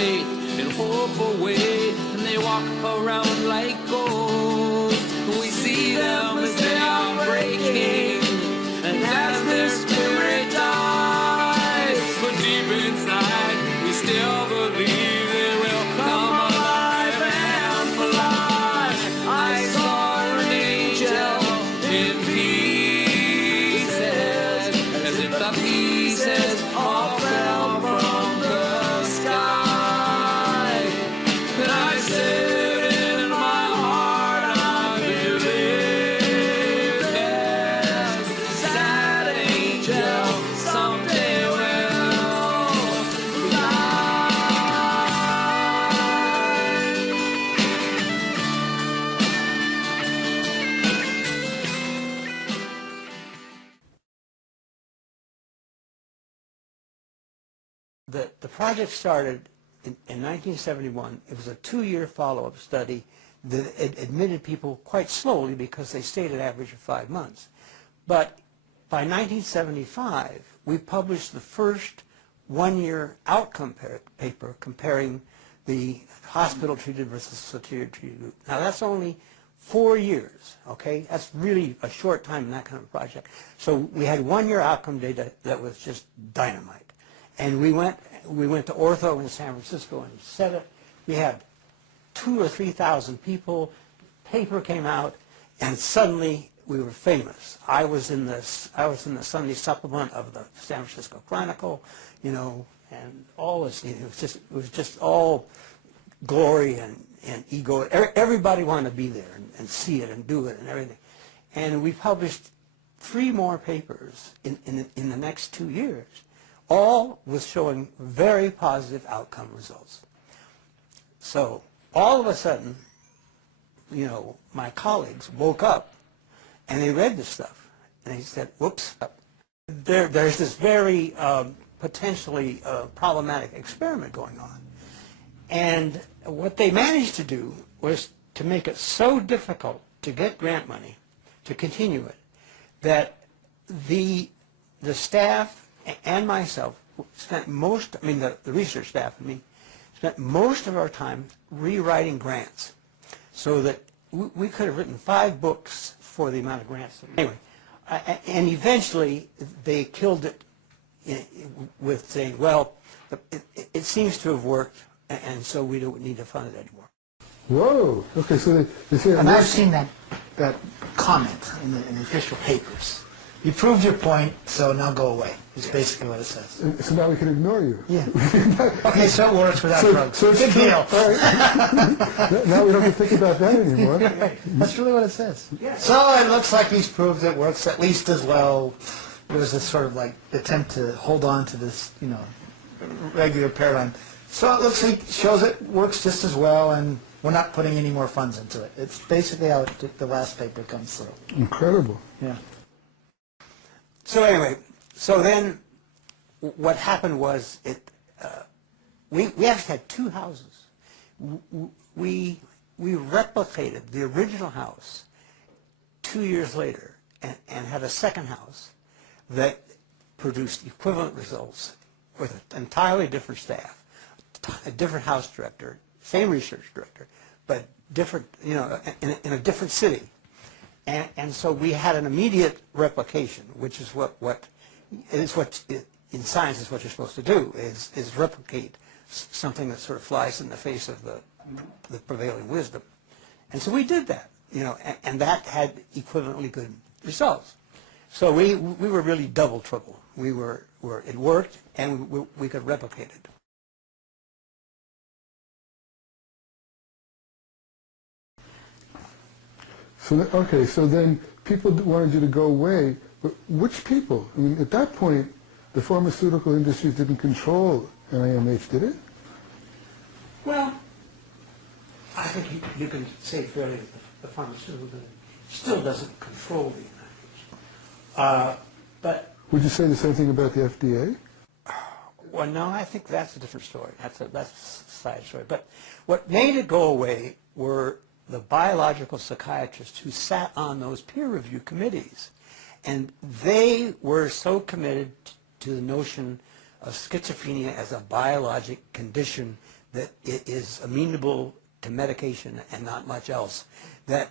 faith and hope away, and they walk around like gold. We see them as they are breaking, and as their spirit dies, but deep inside we still believe they will come alive and fly. I saw an angel in pieces, as if the pieces all fell from the sky. And I said in my heart, I believe that that angel someday will The project started in 1971. It was a 2-year follow-up study that admitted people quite slowly because they stayed an average of 5 months. But by 1975, we published the first 1-year outcome paper comparing the hospital-treated versus Soteria-treated group. Now that's only 4 years, okay? That's really a short time in that kind of project. So we had 1-year outcome data that was just dynamite. And we went to Ortho in San Francisco and said it. We had 2,000 or 3,000 people. Paper came out, and suddenly we were famous. I was in the Sunday supplement of the San Francisco Chronicle, you know, and all this. It was just all glory and ego. Everybody wanted to be there and see it and do it and everything. And we published 3 more papers in the next 2 years. All was showing very positive outcome results. So all of a sudden, you know, my colleagues woke up and they read this stuff and they said, whoops, there's this very potentially problematic experiment going on. And what they managed to do was to make it so difficult to get grant money to continue it that the staff and myself spent the research staff and me spent most of our time rewriting grants, so that we could have written 5 books for the amount of grants. Anyway, and eventually they killed it with saying, well, it seems to have worked, and so we don't need to fund it anymore. Whoa! Okay, so they say. And I've seen that comment in the official papers. You proved your point, so now go away. Is basically what it says. So now we can ignore you. Yeah. Okay, so it works without drugs. So Good deal. All right. Now we don't have to think about that anymore. Right. That's really what it says. Yeah. So it looks like he's proved it works at least as well. There was this sort of like attempt to hold on to this, you know, regular paradigm. So it looks like shows it works just as well, and we're not putting any more funds into it. It's basically how the last paper comes through. Incredible. Yeah. So anyway, so then what happened was we actually had 2 houses. We replicated the original house 2 years later and had a second house that produced equivalent results with an entirely different staff, a different house director, same research director, but different, you know, in a different city. And so we had an immediate replication, which is what in science is what you're supposed to do, is replicate something that sort of flies in the face of the prevailing wisdom. And so we did that, you know, and that had equivalently good results. So we were really double trouble. It worked, and we could replicate it. So okay, so then people wanted you to go away, but which people? I mean, at that point, the pharmaceutical industry didn't control NIMH, did it? Well, I think you can say fairly that the pharmaceutical industry still doesn't control the NIMH. But would you say the same thing about the FDA? Well, no, I think that's a different story. That's a side story. But what made it go away were the biological psychiatrists who sat on those peer review committees. And they were so committed to the notion of schizophrenia as a biologic condition that it is amenable to medication and not much else, that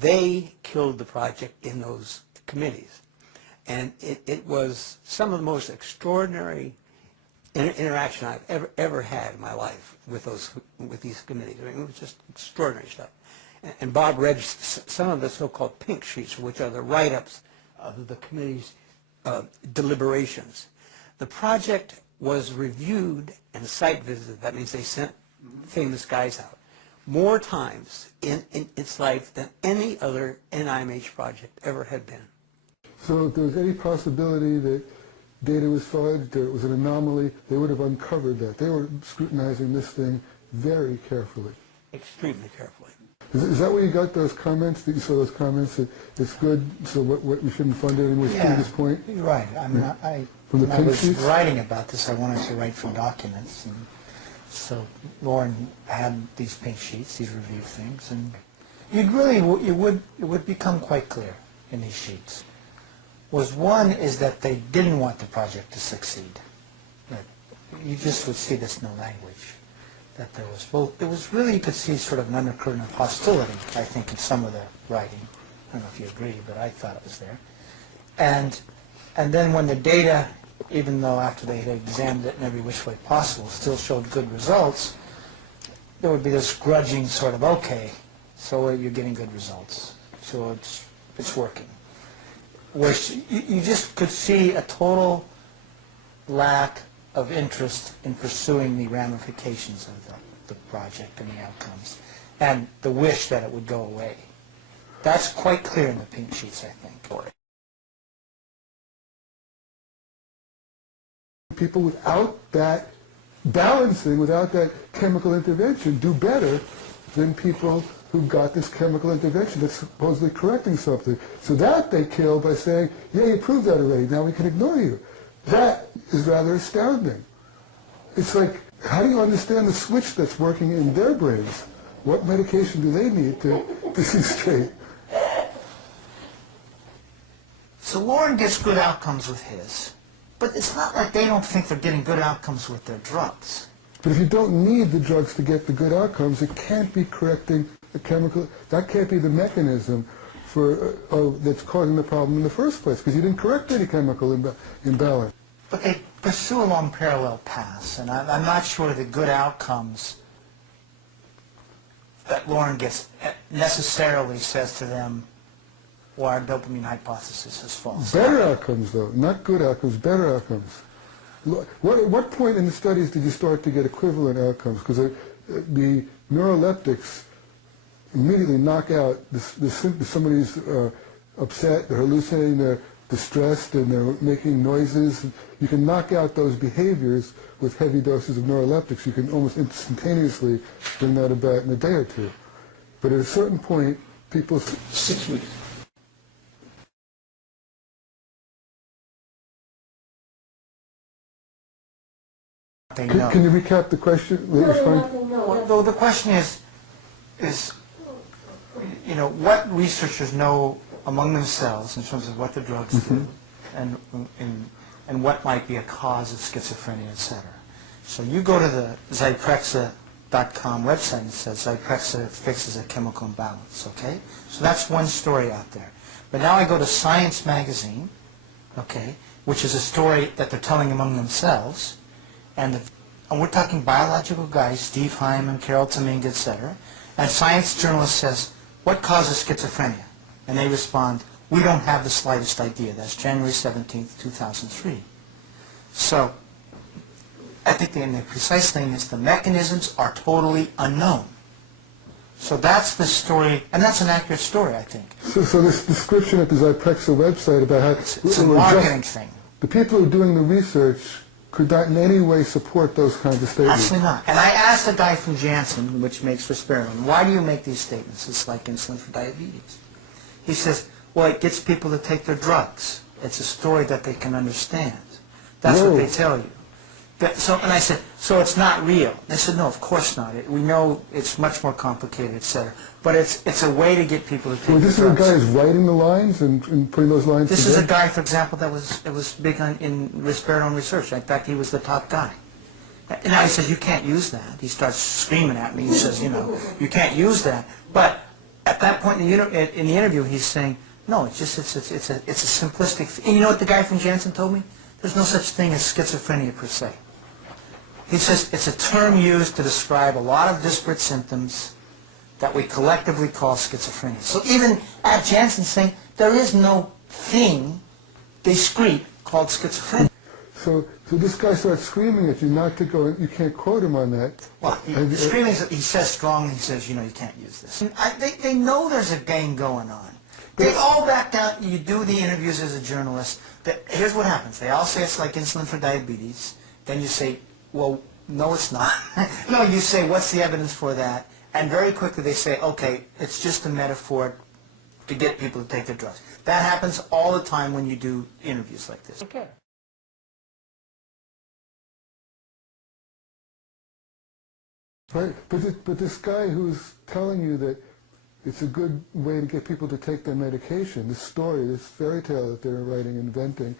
they killed the project in those committees. And it was some of the most extraordinary interaction I've ever had in my life with these committees. I mean, it was just extraordinary stuff. And Bob read some of the so-called pink sheets, which are the write-ups of the committee's deliberations. The project was reviewed and site visited. That means they sent famous guys out more times in its life than any other NIMH project ever had been. So if there was any possibility that data was fudged or it was an anomaly, they would have uncovered that. They were scrutinizing this thing very carefully. Extremely carefully. Is that where you got those comments, that you saw those comments, that it's good, so what we shouldn't fund it anymore to this point? You're right. I mean, From the when I pink was sheets? writing about this, I wanted to write from documents. And so Loren had these pink sheets, these review things, and it would become quite clear in these sheets. One is that they didn't want the project to succeed. That you just would see this in the language. That there was, well, it was really, you could see sort of an undercurrent of hostility, I think, in some of the writing. I don't know if you agree, but I thought it was there. And then when the data, even though after they had examined it in every which way possible, still showed good results, there would be this grudging sort of, okay, so you're getting good results, so it's working. Which you just could see a total lack of interest in pursuing the ramifications of the project and the outcomes, and the wish that it would go away. That's quite clear in the pink sheets, I think. People without that balancing, without that chemical intervention, do better than people who got this chemical intervention that's supposedly correcting something. So that they kill by saying, yeah, you proved that already, now we can ignore you. That is rather astounding. It's like, how do you understand the switch that's working in their brains? What medication do they need to see straight? So Loren gets good outcomes with his, but it's not like they don't think they're getting good outcomes with their drugs. But if you don't need the drugs to get the good outcomes, it can't be correcting the chemical, that can't be the mechanism for that's causing the problem in the first place, because you didn't correct any chemical imbalance. But they pursue along parallel paths, and I'm not sure the good outcomes that Loren gets necessarily says to them, well, our dopamine hypothesis is false. Better outcomes, though, not good outcomes, better outcomes. At what point in the studies did you start to get equivalent outcomes? Because the neuroleptics immediately knock out somebody's upset, they're hallucinating, they're distressed, and they're making noises. You can knock out those behaviors with heavy doses of neuroleptics. You can almost instantaneously bring that about in a day or two. But at a certain point, people... 6 weeks. Can you recap the question? Well, the question is, you know, what researchers know among themselves in terms of what the drugs do, and what might be a cause of schizophrenia, etc. So you go to the Zyprexa.com website and it says Zyprexa fixes a chemical imbalance, okay? So that's one story out there. But now I go to Science magazine, okay, which is a story that they're telling among themselves, and we're talking biological guys, Steve Hyman, Carol Domingue, etc. And Science journalist says, what causes schizophrenia? And they respond, we don't have the slightest idea. That's January 17th, 2003. So I think the precise thing is the mechanisms are totally unknown. So that's the story, and that's an accurate story, I think. So this description at the Zyprexa website about how... It's a marketing thing. The people who are doing the research could not in any way support those kinds of statements. Absolutely not. And I asked a guy from Janssen, which makes risperidone, why do you make these statements? It's like insulin for diabetes. He says, well, it gets people to take their drugs. It's a story that they can understand. That's what they tell you. And I said, so it's not real? They said, no, of course not. We know it's much more complicated, etc. But it's a way to get people to take their drugs. This is a guy who's writing the lines and putting those lines This together? is a guy, for example, that was big in risperidone research. In fact, he was the top guy. Now he says, you can't use that. He starts screaming at me. He says, you know, you can't use that. But at that point in the interview, he's saying, no, it's a simplistic. And you know what the guy from Janssen told me? There's no such thing as schizophrenia per se. He says it's a term used to describe a lot of disparate symptoms that we collectively call schizophrenia. So even at Janssen saying there is no thing discrete called schizophrenia. So this guy starts screaming at you not to go, you can't quote him on that. Well, screaming, he says strongly, he says, you know, you can't use this. They know there's a game going on. They all back down, you do the interviews as a journalist. Here's what happens. They all say it's like insulin for diabetes. Then you say, well, no, it's not. No, you say, what's the evidence for that? And very quickly they say, okay, it's just a metaphor to get people to take their drugs. That happens all the time when you do interviews like this. Okay. Right, but this guy who's telling you that it's a good way to get people to take their medication, this story, this fairy tale that they're writing, inventing,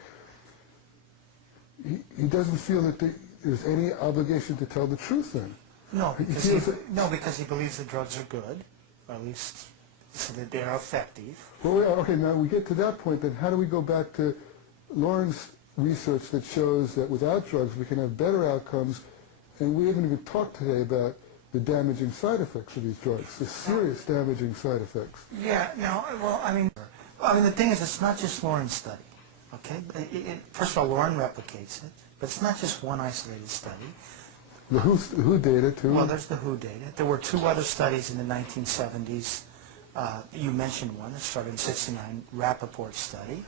he doesn't feel that there's any obligation to tell the truth then. No, because he believes the drugs are good, or at least so that they're effective. Well, okay, now we get to that point, then how do we go back to Loren's research that shows that without drugs we can have better outcomes, and we haven't even talked today about the damaging side effects of these drugs, the serious damaging side effects. Yeah, no, well, I mean, the thing is, it's not just Loren's study, okay? First of all, Loren replicates it, but it's not just one isolated study. The WHO data, too? Well, there's the WHO data. There were two other studies in the 1970s. You mentioned one that started in '69, Rappaport study.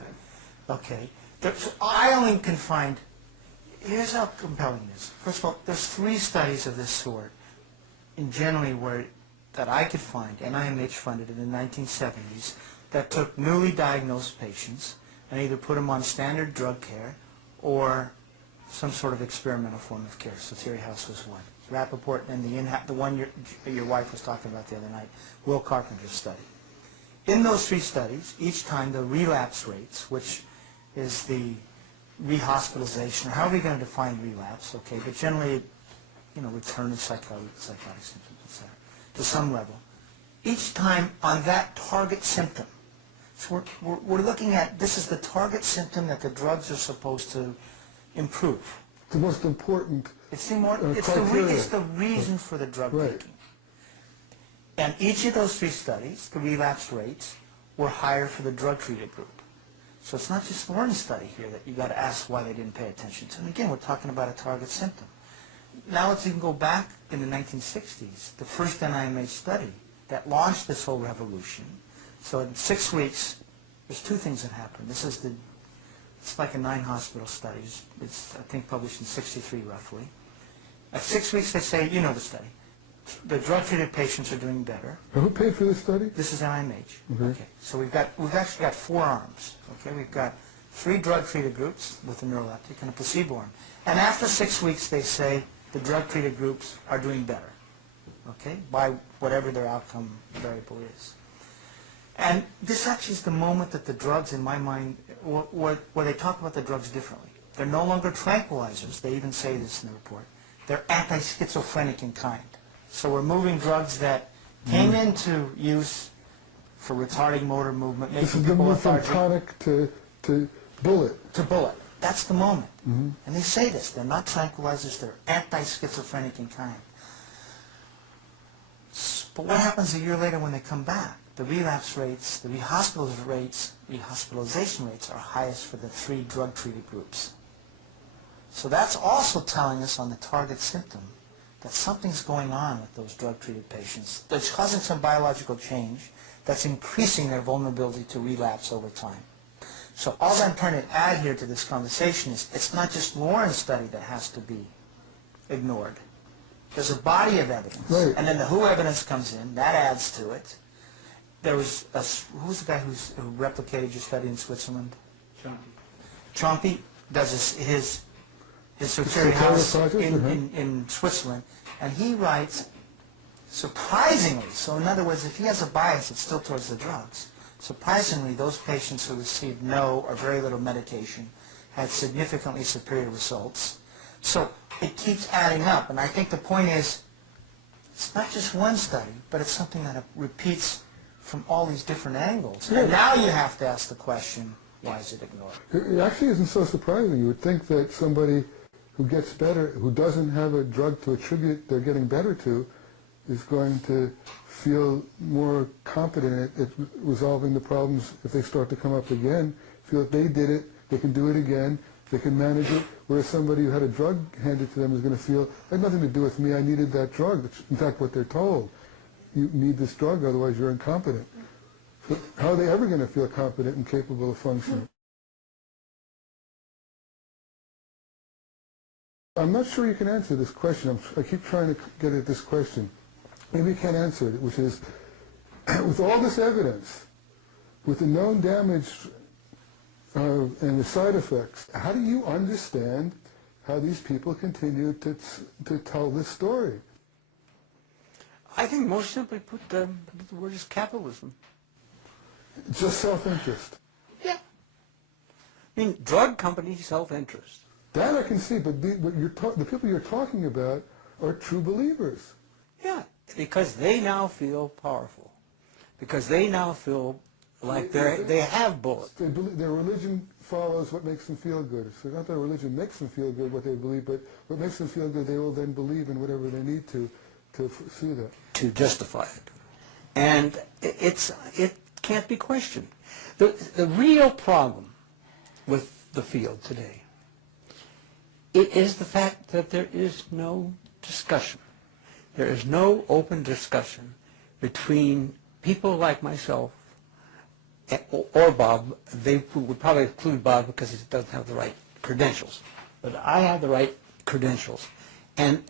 Okay. I only can find, here's how compelling it is. First of all, there's 3 studies of this sort, in generally that I could find, NIMH funded in the 1970s, that took newly diagnosed patients and either put them on standard drug care or some sort of experimental form of care. Soteria House was one. Rappaport and the one your wife was talking about the other night, Will Carpenter's study. In those 3 studies, each time the relapse rates, which is the rehospitalization, or however you're going to define relapse, okay, but generally, you know, return of psychotic symptoms, etc., to some level. Each time on that target symptom, so we're looking at, this is the target symptom that the drugs are supposed to improve. The most important It's the reason for the drug taking. And each of those 3 studies, the relapse rates were higher for the drug-treated group. So it's not just Loren's study here that you got to ask why they didn't pay attention to. And again, we're talking about a target symptom. Now let's even go back in the 1960s, the first NIMH study that launched this whole revolution. So in 6 weeks, there's 2 things that happened. It's like a 9-hospital study. It's, I think, published in '63 roughly. At 6 weeks, they say, you know the study. The drug-treated patients are doing better. Who paid for this study? This is NIMH. Okay. So we've actually got 4 arms. Okay. We've got 3 drug-treated groups with a neuroleptic and a placebo arm. And after 6 weeks, they say the drug-treated groups are doing better. Okay, by whatever their outcome variable is. And this actually is the moment that the drugs, in my mind, where they talk about the drugs differently. They're no longer tranquilizers. They even say this in the report. They're anti-schizophrenic in kind. So we're moving drugs that came into use for retarding motor movement, making This is the people move from lethargic. tonic to bullet. To bullet. That's the moment. And they say this. They're not tranquilizers. They're anti-schizophrenic in kind. But what happens a year later when they come back? The relapse rates, the rehospitalization rates are highest for the 3 drug-treated groups. So that's also telling us on the target symptom that something's going on with those drug-treated patients that's causing some biological change that's increasing their vulnerability to relapse over time. So all I'm trying to add here to this conversation is it's not just Loren's study that has to be ignored. There's a body of evidence, right. And then the WHO evidence comes in, that adds to it. There was who's the guy who replicated your study in Switzerland? Chompy does his Soteria House in Switzerland, and he writes, surprisingly, so in other words, if he has a bias, it's still towards the drugs. Surprisingly, those patients who received no or very little medication had significantly superior results. So it keeps adding up, and I think the point is, it's not just one study, but it's something that repeats from all these different angles. And now you have to ask the question, why is it ignored? It actually isn't so surprising. You would think that somebody who gets better, who doesn't have a drug to attribute their getting better to, is going to feel more competent at resolving the problems if they start to come up again, feel that they did it, they can do it again, they can manage it, whereas somebody who had a drug handed to them is going to feel, it had nothing to do with me, I needed that drug. That's in fact what they're told. You need this drug, otherwise you're incompetent. So how are they ever going to feel competent and capable of functioning? I'm not sure you can answer this question. I keep trying to get at this question. Maybe you can't answer it, which is, with all this evidence, with the known damage and the side effects, how do you understand how these people continue to tell this story? I think most simply put, the word is capitalism. Just self-interest. Yeah. I mean, drug companies, self-interest. That I can see, but the people you're talking about are true believers. Yeah, because they now feel powerful. Because they now feel like they have bullets. They believe, their religion follows what makes them feel good. So not their religion makes them feel good, what they believe, but what makes them feel good, they will then believe in whatever they need to pursue that. To justify it. And it can't be questioned. The real problem with the field today, it is the fact that there is no discussion. There is no open discussion between people like myself or Bob. They would probably include Bob because he doesn't have the right credentials. But I have the right credentials. And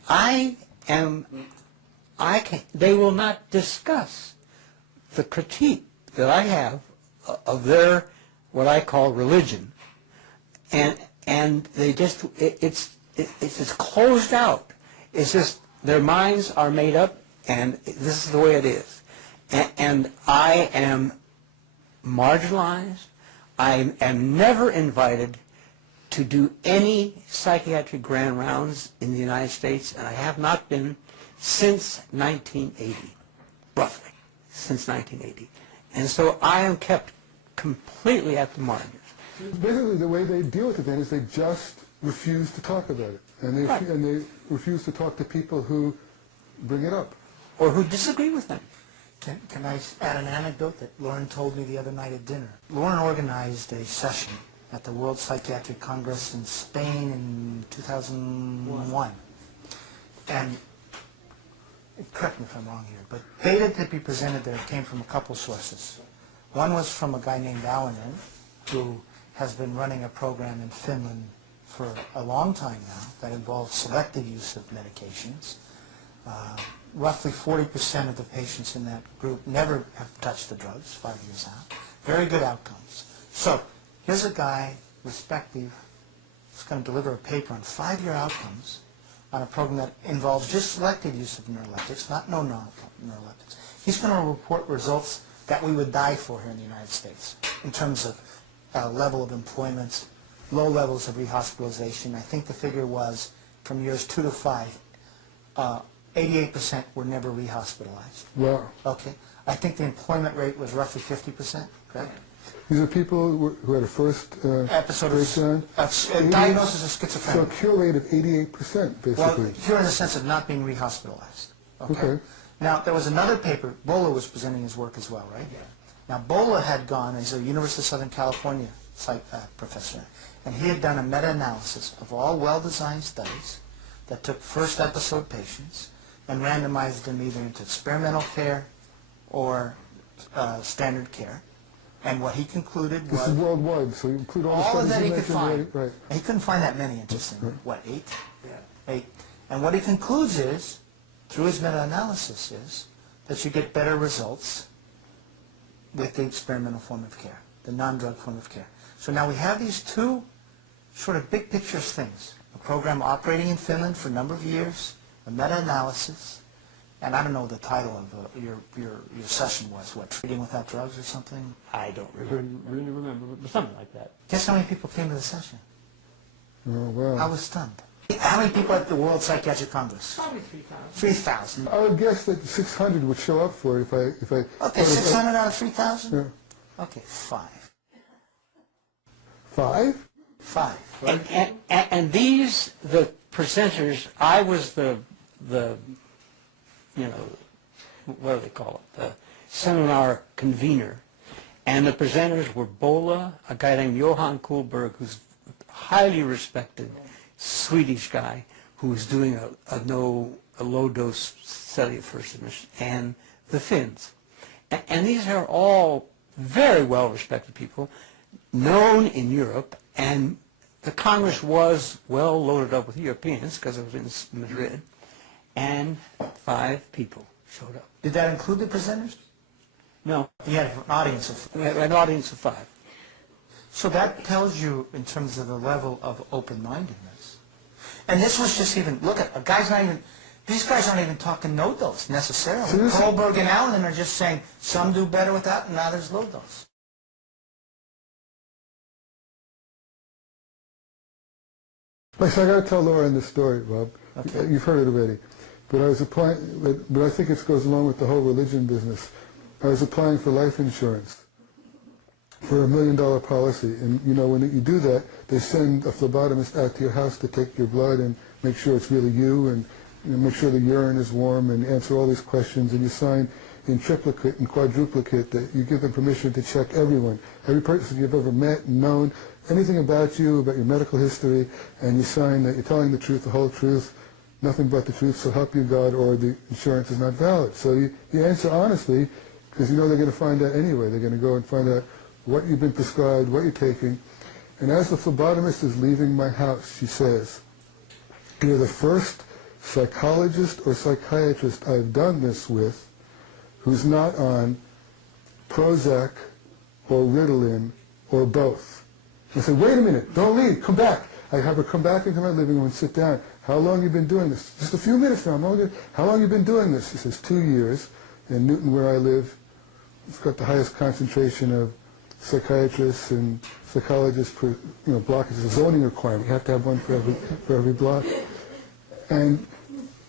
they will not discuss the critique that I have of their, what I call religion. And they just, it's just closed out. It's just, their minds are made up, and this is the way it is. And I am marginalized. I am never invited to do any psychiatric grand rounds in the United States, and I have not been since 1980, roughly, since 1980. And so I am kept completely at the margins. Basically, the way they deal with it then is they just refuse to talk about it, and they refuse to talk to people who bring it up, or who disagree with them. Can I add an anecdote that Loren told me the other night at dinner? Loren organized a session at the World Psychiatric Congress in Spain in 2001, and correct me if I'm wrong here, but data to be presented there came from a couple sources. One was from a guy named Loren, who has been running a program in Finland for a long time now that involves selective use of medications. Roughly 40% of the patients in that group never have touched the drugs 5 years out. Very good outcomes. So here's a guy, respective, who's going to deliver a paper on 5-year outcomes on a program that involves just selective use of neuroleptics, not no neuroleptics. He's going to report results that we would die for here in the United States in terms of level of employment, low levels of rehospitalization. I think the figure was from years 2 to 5, 88% were never rehospitalized. Wow. Okay. I think the employment rate was roughly 50%, correct? These are people who had a first Episode breakdown. of diagnosis of schizophrenia. So a cure rate of 88%, basically. Well, cure in the sense of not being rehospitalized. Okay. Now, there was another paper, Bola was presenting his work as well, right? Yeah. Now, Bola had gone, he's a University of Southern California psych professor, and he had done a meta-analysis of all well-designed studies that took first episode patients and randomized them either into experimental care or standard care. And what he concluded was... This is worldwide, so you include all the studies that he you could mentioned, find. right? He couldn't find that many, interestingly. Right. What, 8? Yeah. 8. And what he concludes is, through his meta-analysis, is that you get better results with the experimental form of care, the non-drug form of care. So now we have these two sort of big picture things. A program operating in Finland for a number of years, a meta-analysis, and I don't know what the title of your session was, what, treating without drugs or something? I don't really remember, but something like that. Guess how many people came to the session? Oh, wow. I was stunned. How many people at the World Psychiatric Congress? Probably 3,000. 3,000. I would guess that 600 would show up for it if I. Okay, 600 out of 3,000? Yeah. Okay, 5. 5? 5. Right? And these, the presenters, I was the you know, what do they call it, the seminar convener. And the presenters were Bola, a guy named Johan Kuhlberg, who's a highly respected Swedish guy who's doing a low-dose study of first admission, and the Finns. And these are all very well-respected people, known in Europe, and the Congress was well loaded up with Europeans because it was in Madrid, and 5 people showed up. Did that include the presenters? No, You had an audience of... we had an audience of 5. So that tells you in terms of the level of open-mindedness. And this was just even, look at, a guy's not even, these guys aren't even talking no dose necessarily. Kohlberg and Allen are just saying some do better with that and others low dose. Like, so I got to tell Loren this story, Bob. Okay. You've heard it already. But I was applying, but I think it goes along with the whole religion business. I was applying for life insurance for $1 million policy. And, you know, when you do that, they send a phlebotomist out to your house to take your blood and make sure it's really you and make sure the urine is warm and answer all these questions. And you sign in triplicate and quadruplicate that you give them permission to check everyone, every person you've ever met and known, anything about you, about your medical history, and you sign that you're telling the truth, the whole truth, nothing but the truth, so help you God, or the insurance is not valid. So you answer honestly, because you know they're going to find out anyway. They're going to go and find out what you've been prescribed, what you're taking. And as the phlebotomist is leaving my house, she says, "You're the first psychologist or psychiatrist I've done this with who's not on Prozac or Ritalin or both." I said, "Wait a minute, don't leave, come back." I have her come back into my living room and sit down. "How long you been doing this?" "Just a few minutes now. How long you been doing this?" She says, 2 years. In Newton, where I live, it's got the highest concentration of psychiatrists and psychologists per block. It's a zoning requirement. You have to have one for every block. And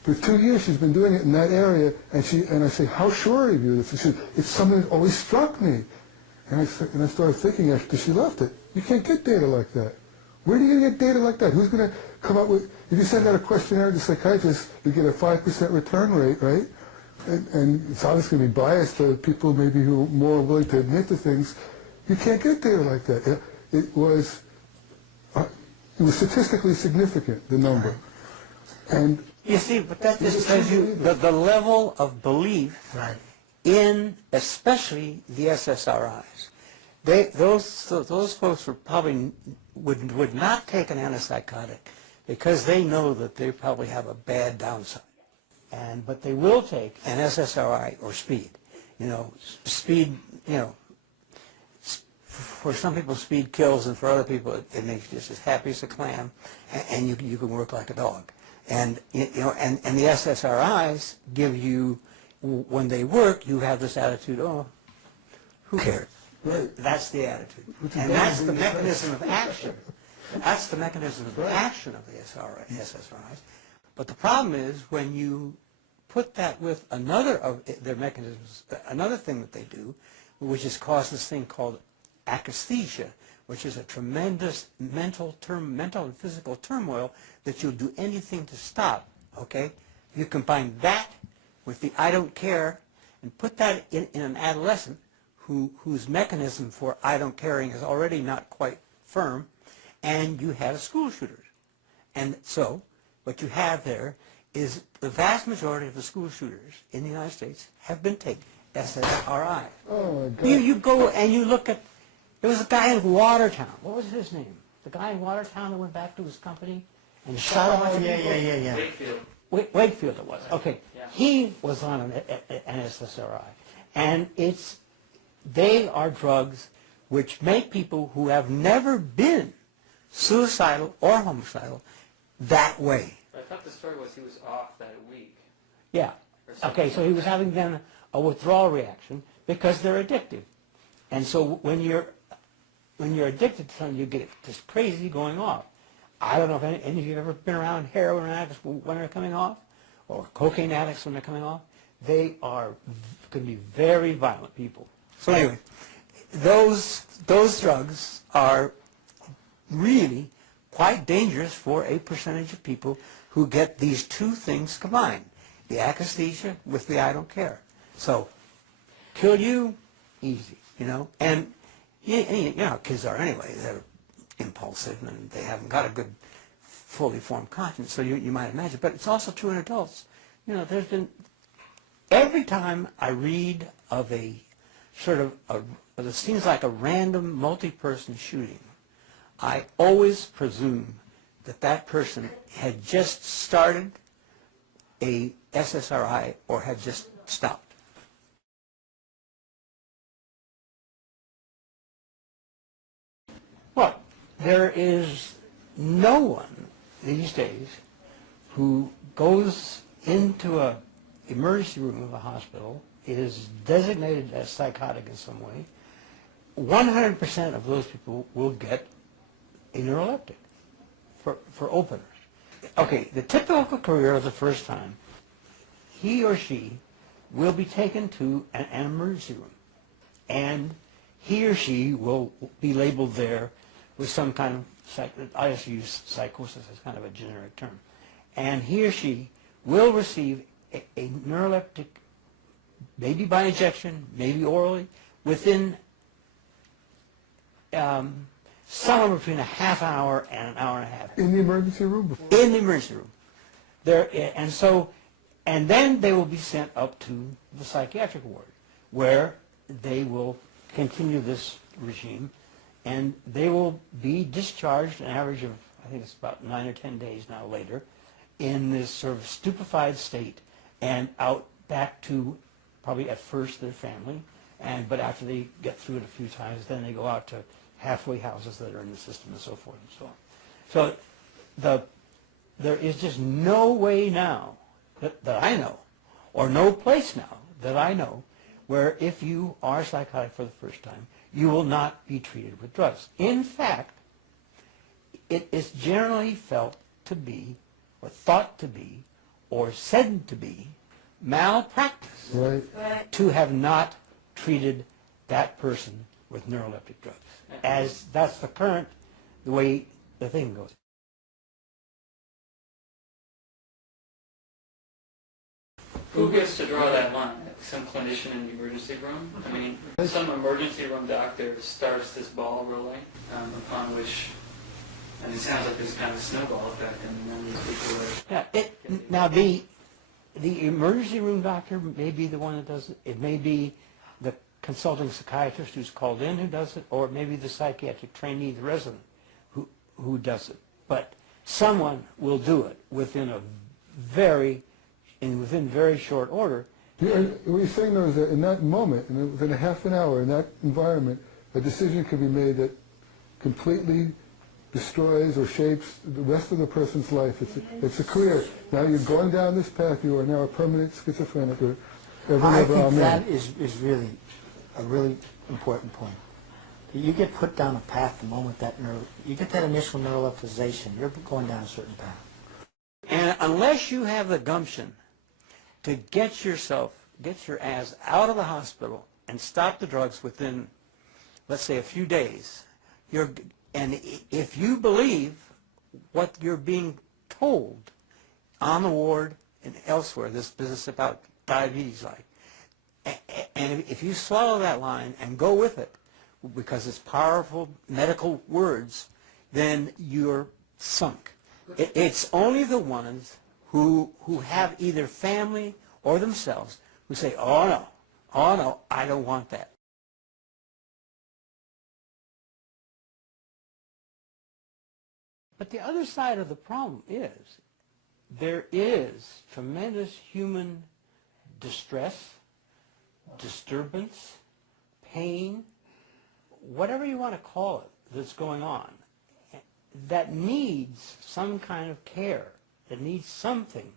for 2 years she's been doing it in that area. And I say, "How sure are you of this?" She said, "It's something that always struck me." And I started thinking after she left it, you can't get data like that. Where are you going to get data like that? Who's going to come up with, if you send out a questionnaire to psychiatrists, you get a 5% return rate, right? And it's obviously going to be biased to people maybe who are more willing to admit to things. You can't get data like that. It was statistically significant, the number. And You see, but that just tells you the level of belief in, especially the SSRIs. Those folks would not take an antipsychotic because they know that they probably have a bad downside. But they will take an SSRI or speed. Speed, for some people speed kills, and for other people it makes you just as happy as a clam, and you can work like a dog. And the SSRIs give you, when they work, you have this attitude, oh, who cares? Right. That's the attitude. And that's the mechanism of action. That's the mechanism of action of the SSRIs. But the problem is when you put that with another of their mechanisms, another thing that they do, which is cause this thing called akathisia, which is a tremendous mental and physical turmoil that you'll do anything to stop, okay? You combine that with the I don't care and put that in an adolescent whose mechanism for I don't caring is already not quite firm, and you have school shooters. And so what you have there is the vast majority of the school shooters in the United States have been taking SSRI. oh my God. You go and you look at, there was a guy in Watertown. What was his name? The guy in Watertown that went back to his company and shot a bunch of people? Yeah. Wakefield it was. Okay. Yeah. He was on an SSRI. And they are drugs which make people who have never been suicidal or homicidal that way. I thought the story was he was off that week. Yeah. Okay, so he was having then a withdrawal reaction because they're addictive. And so when you're addicted to something, you get this crazy going off. I don't know if any of you have ever been around heroin addicts when they're coming off, or cocaine addicts when they're coming off. They can be very violent people. So anyway, those drugs are really quite dangerous for a percentage of people who get these two things combined, the akathisia with the I don't care. So, kill you, easy, you know. And you know how kids are anyway. They're impulsive and they haven't got a good, fully formed conscience, so you might imagine. But it's also true in adults. You know, there's been, every time I read of a sort of, it seems like a random multi-person shooting, I always presume that that person had just started a SSRI or had just stopped. Well, there is no one these days who goes into an emergency room of a hospital, is designated as psychotic in some way. 100% of those people will get a neuroleptic for openers. Okay, the typical career of the first time, he or she will be taken to an emergency room, and he or she will be labeled there with some kind of, I just use psychosis as kind of a generic term, and he or she will receive a neuroleptic, maybe by injection, maybe orally, within somewhere between a half hour and an hour and a half. In the emergency room? In the emergency room. And then they will be sent up to the psychiatric ward, where they will continue this regime, and they will be discharged an average of, I think it's about 9 or 10 days now later, in this sort of stupefied state, and out back to probably at first their family, but after they get through it a few times, then they go out to halfway houses that are in the system and so forth and so on. So there is just no way now that I know, or no place now that I know, where if you are psychotic for the first time, you will not be treated with drugs. In fact, it is generally felt to be, or thought to be, or said to be, malpractice to have not treated that person with neuroleptic drugs, as that's the way the thing goes. Who gets to draw that line? Some clinician in the emergency room? I mean, some emergency room doctor starts this ball rolling, upon which, and it sounds like there's kind of a snowball effect, and then these people are... Now, the emergency room doctor may be the one that does it. It may be the consulting psychiatrist who's called in who does it, or maybe the psychiatric trainee, the resident, who does it. But someone will do it within very short order. What you're saying, though, is that in that moment, within a half an hour, in that environment, a decision can be made that completely destroys or shapes the rest of the person's life. It's a career. Now you're going down this path, you are now a permanent schizophrenic. I think that is really a really important point. You get put down a path the moment you get that initial neuroleptization, you're going down a certain path. And unless you have the gumption to get your ass out of the hospital and stop the drugs within, let's say, a few days, and if you believe what you're being told on the ward and elsewhere, this business about diabetes, and if you swallow that line and go with it, because it's powerful medical words, then you're sunk. It's only the ones who have either family or themselves who say, oh no, I don't want that. But the other side of the problem is there is tremendous human distress, disturbance, pain, whatever you want to call it, that's going on, that needs some kind of care, that needs something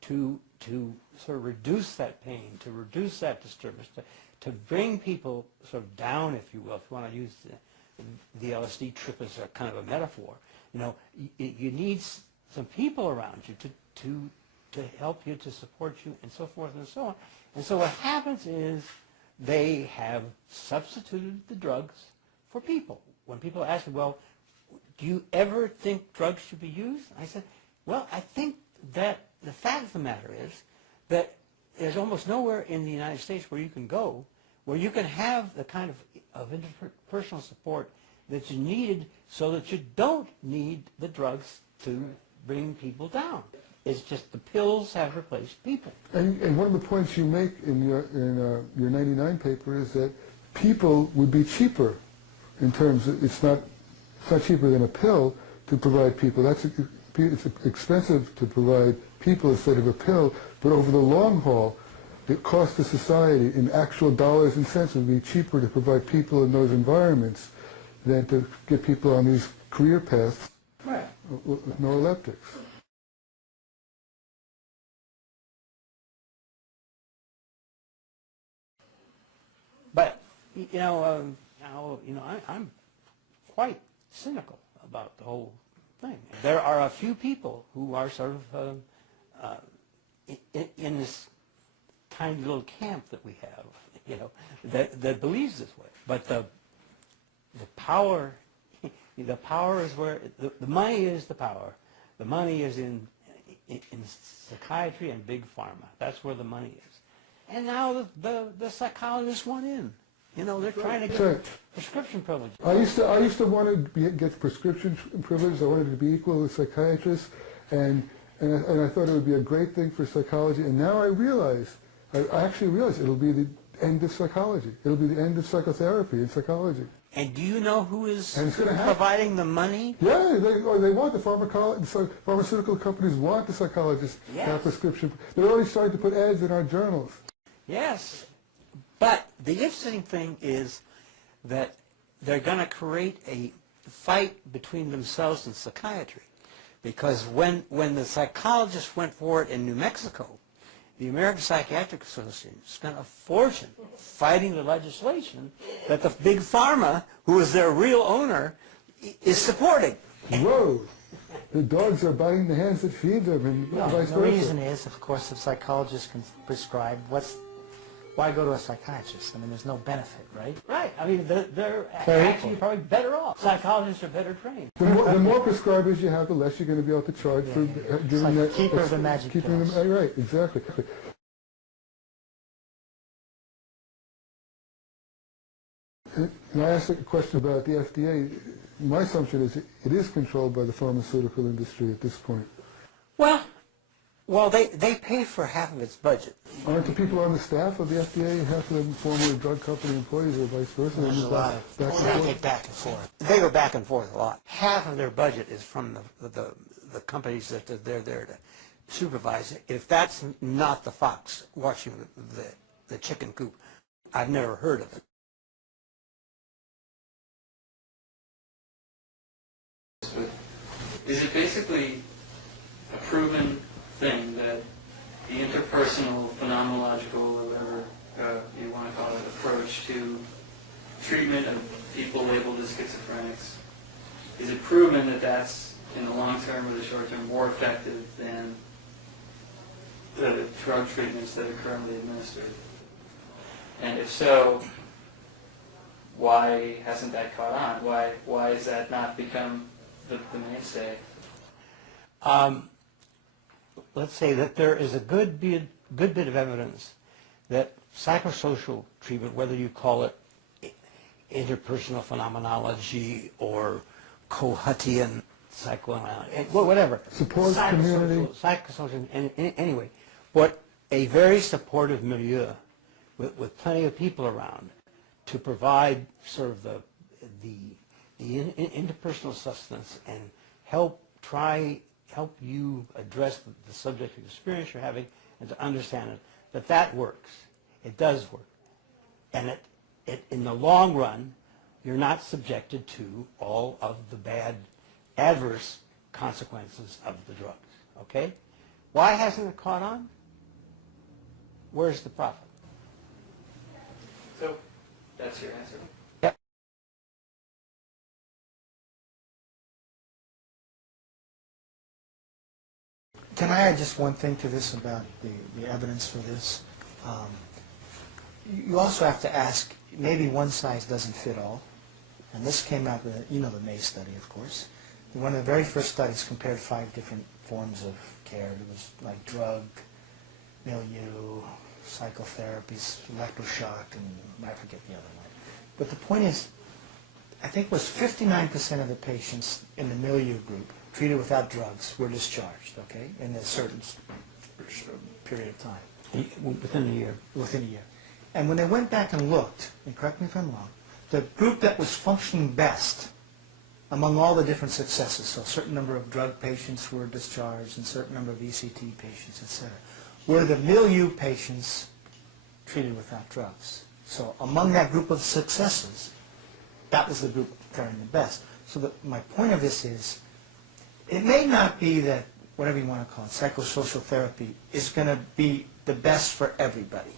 to sort of reduce that pain, to reduce that disturbance, to bring people sort of down, if you will, if you want to use the LSD trip is a kind of a metaphor. You know, you need some people around you to help you, to support you, and so forth and so on. And so what happens is they have substituted the drugs for people. When people ask me, well, do you ever think drugs should be used? I said, well, I think that the fact of the matter is that there's almost nowhere in the United States where you can go where you can have the kind of interpersonal support that you needed so that you don't need the drugs to bring people down. It's just the pills have replaced people. And one of the points you make in your 99 paper is that people would be cheaper in terms of, it's not cheaper than a pill to provide people. It's expensive to provide people instead of a pill, but over the long haul, the cost to society in actual dollars and cents would be cheaper to provide people in those environments than to get people on these career paths with neuroleptics. But I'm quite cynical about the whole thing. There are a few people who are sort of in this tiny little camp that we have, that believes this way. But the power, the power is where the money is. The power, the money is in psychiatry and big pharma. That's where the money is. And now the psychologists want in. They're trying to get prescription privileges. I used to want to get prescription privileges. I wanted to be equal with psychiatrists, and I thought it would be a great thing for psychology. And now I actually realize it'll be the end of psychology. It'll be the end of psychotherapy in psychology. And do you know who is providing the money? Yeah, they want the pharmaceutical companies want the psychologists to have prescription. They're already starting to put ads in our journals. Yes, but the interesting thing is that they're going to create a fight between themselves and psychiatry, because when the psychologists went for it in New Mexico, the American Psychiatric Association spent a fortune fighting the legislation that the big pharma, who is their real owner, is supporting. Whoa! The dogs are biting the hands that feed them, and vice versa. The reason is, of course, if psychologists can prescribe, why go to a psychiatrist? I mean, there's no benefit, right? Right. I mean, they're actually probably better off. Psychologists are better trained. The more prescribers you have, the less you're going to be able to charge for doing that. Keeper of the magic pills. Right, exactly. And I asked a question about the FDA. My assumption is it is controlled by the pharmaceutical industry at this point. Well, they pay for half of its budget. Aren't the people on the staff of the FDA, half of them former drug company employees or vice versa? There's a lot of back and forth. They go back and forth a lot. Half of their budget is from the companies that they're there to supervise. If that's not the fox watching the chicken coop, I've never heard of it. Is it basically a proven thing that the interpersonal, phenomenological, or whatever you want to call it, approach to treatment of people labeled as schizophrenics, is it proven that that's, in the long term or the short term, more effective than the drug treatments that are currently administered? And if so, why hasn't that caught on? Why has that not become the mainstay? Let's say that there is a good bit of evidence that psychosocial treatment, whether you call it interpersonal phenomenology or Kohutian psychoanalysis, whatever. Supports community. Psychosocial, anyway. But a very supportive milieu with plenty of people around to provide sort of the interpersonal sustenance and help you address the subjective experience you're having and to understand it, that works. It does work. And in the long run, you're not subjected to all of the bad adverse consequences of the drugs. Okay? Why hasn't it caught on? Where's the profit? So, that's your answer. Can I add just one thing to this about the evidence for this? You also have to ask, maybe one size doesn't fit all. And this came out with, you know, the May study, of course. One of the very first studies compared 5 different forms of care. It was like drug, milieu, psychotherapies, electroshock, and I forget the other one. But the point is, I think it was 59% of the patients in the milieu group treated without drugs were discharged, okay, in a certain period of time. Within a year. Within a year. And when they went back and looked, and correct me if I'm wrong, the group that was functioning best among all the different successes, so a certain number of drug patients were discharged and a certain number of ECT patients, etc., were the milieu patients treated without drugs. So among that group of successes, that was the group faring the best. So my point of this is, it may not be that, whatever you want to call it, psychosocial therapy is going to be the best for everybody.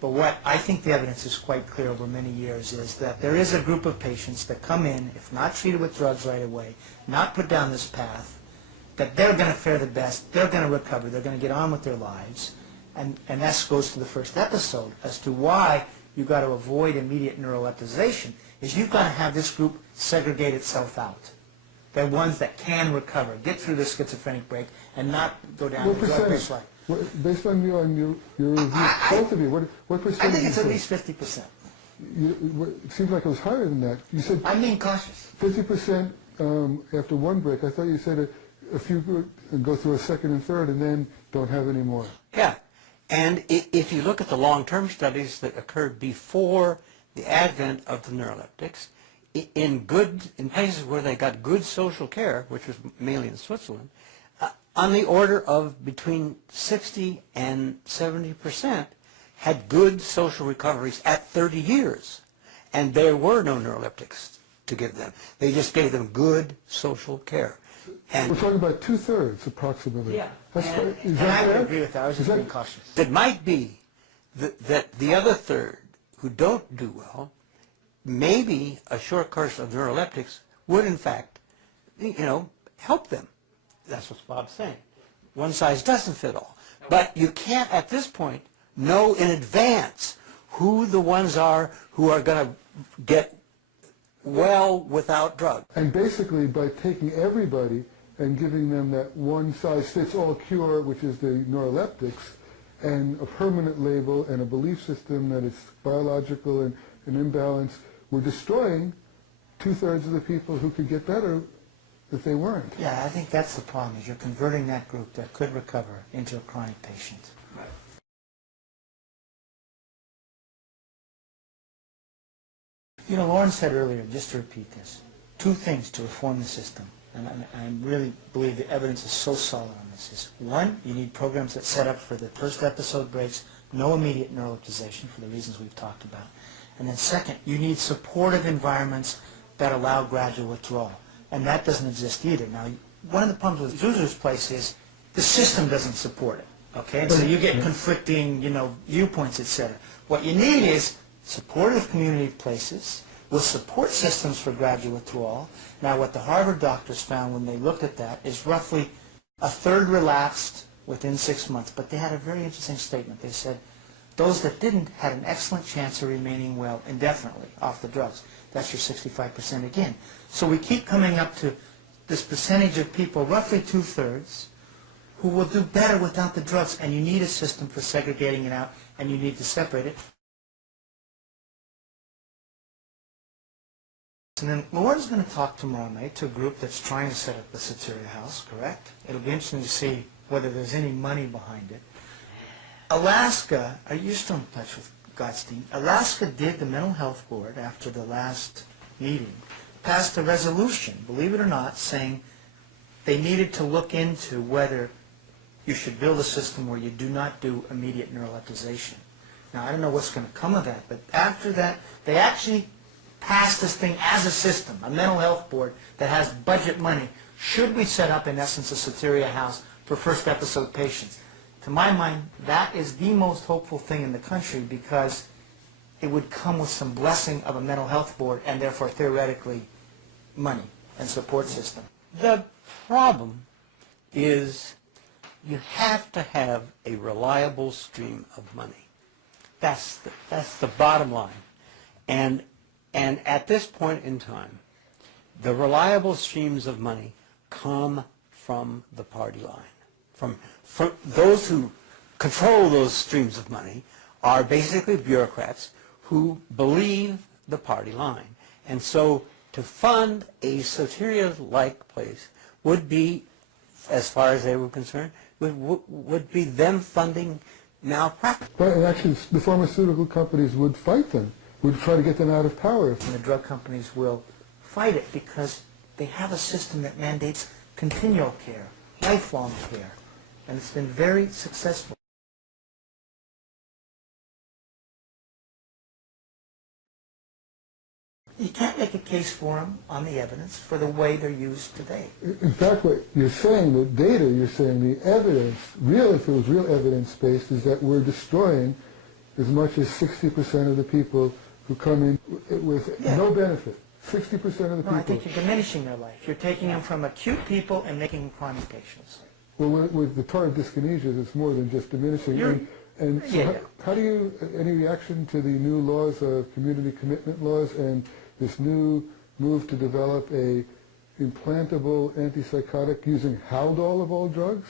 But what I think the evidence is quite clear over many years is that there is a group of patients that come in, if not treated with drugs right away, not put down this path, that they're going to fare the best, they're going to recover, they're going to get on with their lives. And that goes to the first episode as to why you've got to avoid immediate neuroleptization, is you've got to have this group segregate itself out. They're ones that can recover, get through the schizophrenic break, and not go down the drug-based line. Based on your review, both of you, what percentage? I think it's at least 50%. It seems like it was higher than that. You said I'm being cautious. 50% after one break. I thought you said a few go through a second and third and then don't have any more. Yeah, and if you look at the long-term studies that occurred before the advent of the neuroleptics, in places where they got good social care, which was mainly in Switzerland, on the order of between 60 and 70% had good social recoveries at 30 years. And there were no neuroleptics to give them. They just gave them good social care. And we're talking about 2/3 approximately. Yeah. Is And that I would fair? agree with that. I was just being cautious. it might be that the other third who don't do well, maybe a short course of neuroleptics would in fact, help them. That's what Bob's saying. One size doesn't fit all. But you can't at this point know in advance who the ones are who are going to get well without drugs. And basically by taking everybody and giving them that one-size-fits-all cure, which is the neuroleptics, and a permanent label and a belief system that it's biological and an imbalance, we're destroying 2/3 of the people who could get better if they weren't. Yeah, I think that's the problem, is you're converting that group that could recover into a chronic patient. You know, Loren said earlier, just to repeat this, 2 things to reform the system, and I really believe the evidence is so solid on this, is 1, you need programs that set up for the first episode breaks, no immediate neuroleptization for the reasons we've talked about. And then second, you need supportive environments that allow gradual withdrawal. And that doesn't exist either. Now, one of the problems with Zuzu's place is the system doesn't support it. Okay? And so you get conflicting, viewpoints, etc. What you need is supportive community places with support systems for gradual withdrawal. Now, what the Harvard doctors found when they looked at that is roughly a third relapsed within 6 months. But they had a very interesting statement. They said those that didn't had an excellent chance of remaining well indefinitely off the drugs. That's your 65% again. So we keep coming up to this percentage of people, roughly 2/3, who will do better without the drugs, and you need a system for segregating it out, and you need to separate it. And then Loren's going to talk tomorrow night to a group that's trying to set up the Soteria house, correct? It'll be interesting to see whether there's any money behind it. Alaska, are you still in touch with Gottstein? Alaska did, the mental health board, after the last meeting, passed a resolution, believe it or not, saying they needed to look into whether you should build a system where you do not do immediate neuroleptization. Now, I don't know what's going to come of that, but after that, they actually passed this thing as a system, a mental health board that has budget money. Should we set up, in essence, a Soteria house for first episode patients? To my mind, that is the most hopeful thing in the country, because it would come with some blessing of a mental health board and therefore theoretically money and support system. The problem is you have to have a reliable stream of money. That's the bottom line. And at this point in time, the reliable streams of money come from the party line. From those who control those streams of money are basically bureaucrats who believe the party line. And so to fund a Soteria-like place would be, as far as they were concerned, would be them funding malpractice. But and actually, the pharmaceutical companies would fight them, would try to get them out of power. And the drug companies will fight it because they have a system that mandates continual care, lifelong care, and it's been very successful. You can't make a case for them on the evidence for the way they're used today. In fact, what you're saying, the data, you're saying the evidence, real, if it was real evidence-based, is that we're destroying as much as 60% of the people who come in with no benefit. 60% of the people. No, I think you're diminishing their life. You're taking them from acute people and making them chronic patients. Well, with the tardive dyskinesias, it's more than just diminishing. And so how do you, any reaction to the new laws, community commitment laws, and this new move to develop a implantable antipsychotic using Haldol of all drugs?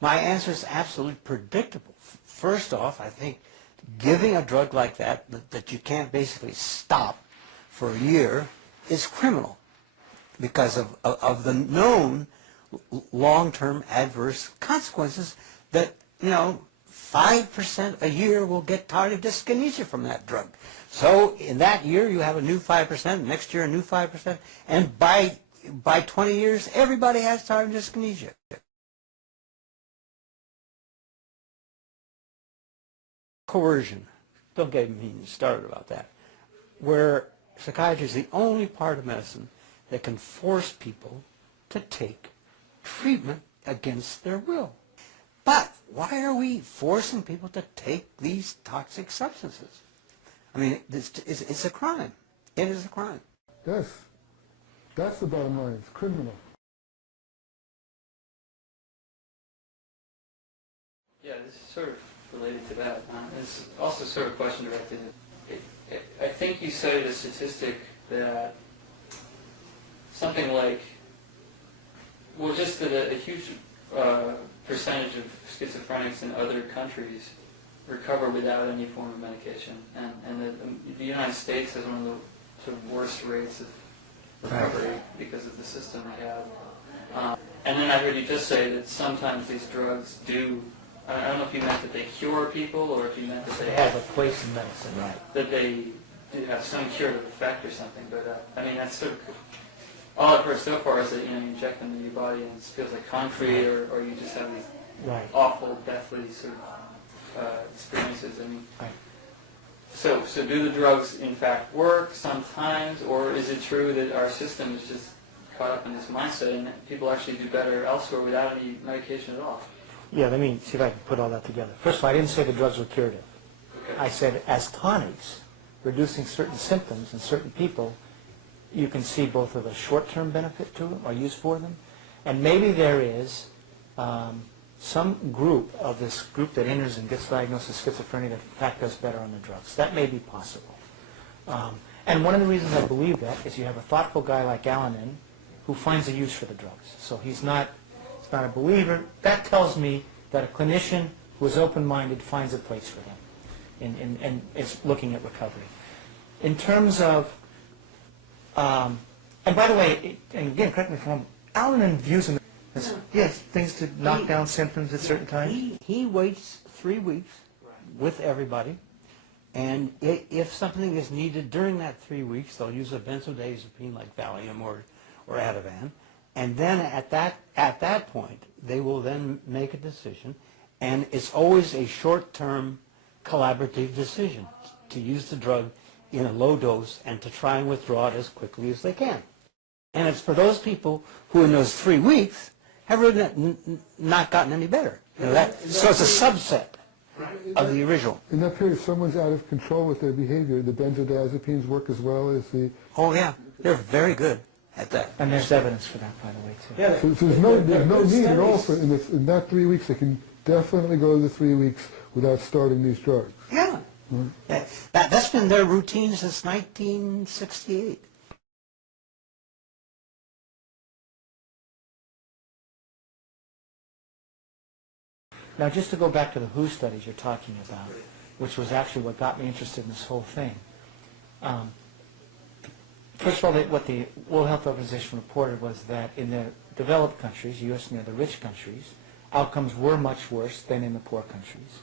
My answer is absolutely predictable. First off, I think giving a drug like that you can't basically stop for a year is criminal because of the known long-term adverse consequences that, 5% a year will get tardive dyskinesia from that drug. So in that year, you have a new 5%, next year a new 5%, and by 20 years, everybody has tardive dyskinesia. Coercion. Don't get me started about that. Where psychiatry is the only part of medicine that can force people to take treatment against their will. But why are we forcing people to take these toxic substances? I mean, it's a crime. It is a crime. Yes. That's the bottom line. It's criminal. Yeah, this is sort of related to that. It's also sort of a question directed at, I think you cited a statistic that something like, well, just that a huge percentage of schizophrenics in other countries recover without any form of medication, and the United States has one of the sort of worst rates of recovery because of the system we have. And then I heard you just say that sometimes these drugs do, I don't know if you meant that they cure people or if you meant that they have a place in medicine, right? That they do have some curative effect or something, but I mean, that's sort of, all I've heard so far is that, you inject them into your body and it feels like concrete, or you just have these awful, deathly sort of experiences. I mean, so do the drugs in fact work sometimes, or is it true that our system is just caught up in this mindset and people actually do better elsewhere without any medication at all? Yeah, let me see if I can put all that together. First of all, I didn't say the drugs were curative. Okay. I said as tonics, reducing certain symptoms in certain people, you can see both of a short-term benefit to them or use for them, and maybe there is some group of this group that enters and gets diagnosed with schizophrenia that in fact does better on the drugs. That may be possible. And one of the reasons I believe that is you have a thoughtful guy like Alan who finds a use for the drugs. So he's not a believer. That tells me that a clinician who is open-minded finds a place for him and is looking at recovery. In terms of, and by the way, and again, correct me if I'm wrong, Alan views him as, yes, things to knock down symptoms at certain times. He waits 3 weeks with everybody, and if something is needed during that 3 weeks, they'll use a benzodiazepine like Valium or Ativan, and then at that point, they will then make a decision, and it's always a short-term collaborative decision to use the drug in a low dose and to try and withdraw it as quickly as they can. And it's for those people who in those 3 weeks have really not gotten any better. So it's a subset of the original. In that period, if someone's out of control with their behavior, the benzodiazepines work as well as the... Oh yeah, they're very good. at that. And there's evidence for that, by the way, too. Yeah, So there's no need at all for, in that 3 weeks, they can definitely go the 3 weeks without starting these drugs. yeah. Yeah. That's been their routine since 1968. Now, just to go back to the WHO studies you're talking about, which was actually what got me interested in this whole thing. First of all, what the World Health Organization reported was that in the developed countries, U.S. and the rich countries, outcomes were much worse than in the poor countries.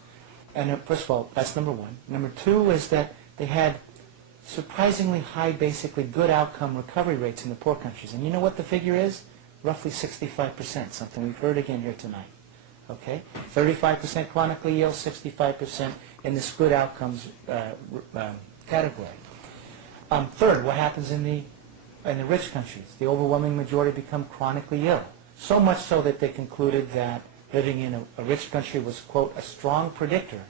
And first of all, that's number one. Number two is that they had surprisingly high, basically good outcome recovery rates in the poor countries. And you know what the figure is? Roughly 65%, something we've heard again here tonight. Okay? 35% chronically ill, 65% in this good outcomes category. Third, what happens in the rich countries? The overwhelming majority become chronically ill. So much so that they concluded that living in a rich country was, quote, a strong predictor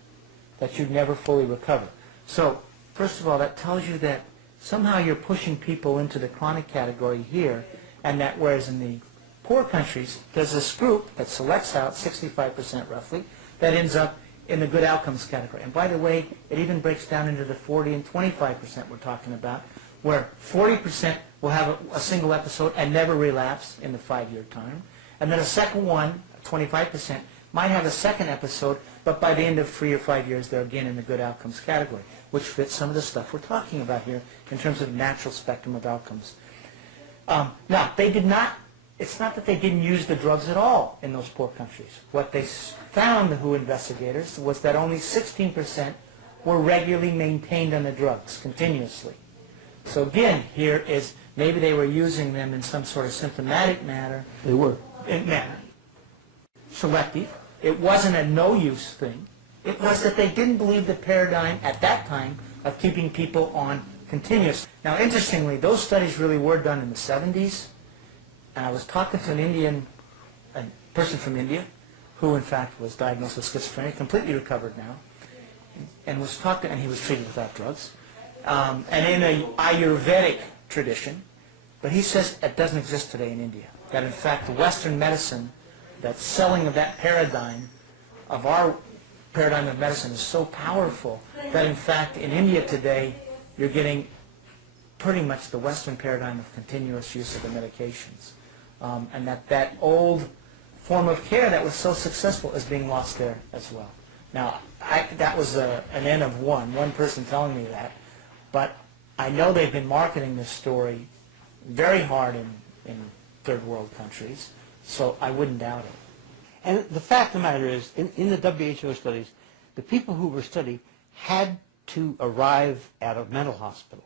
that you'd never fully recover. So, first of all, that tells you that somehow you're pushing people into the chronic category here, and that whereas in the poor countries, there's this group that selects out, 65% roughly, that ends up in the good outcomes category. And by the way, it even breaks down into the 40 and 25% we're talking about, where 40% will have a single episode and never relapse in the 5-year time. And then a second one, 25%, might have a second episode, but by the end of 3 or 5 years, they're again in the good outcomes category, which fits some of the stuff we're talking about here in terms of natural spectrum of outcomes. Now, they did not, it's not that they didn't use the drugs at all in those poor countries. What they found, the WHO investigators, was that only 16% were regularly maintained on the drugs continuously. So again, here is maybe they were using them in some sort of symptomatic manner. They were. Selective. It wasn't a no-use thing. It was that they didn't believe the paradigm at that time of keeping people on continuous. Now, interestingly, those studies really were done in the 70s. And I was talking to a person from India, who in fact was diagnosed with schizophrenia, completely recovered now, and he was treated without drugs, and in an Ayurvedic tradition, but he says it doesn't exist today in India. That in fact, the Western medicine, that selling of that paradigm, of our paradigm of medicine, is so powerful that in fact in India today, you're getting pretty much the Western paradigm of continuous use of the medications. And that old form of care that was so successful is being lost there as well. Now, that was an N of one person telling me that, but I know they've been marketing this story very hard in third world countries, so I wouldn't doubt it. And the fact of the matter is, in the WHO studies, the people who were studied had to arrive at a mental hospital.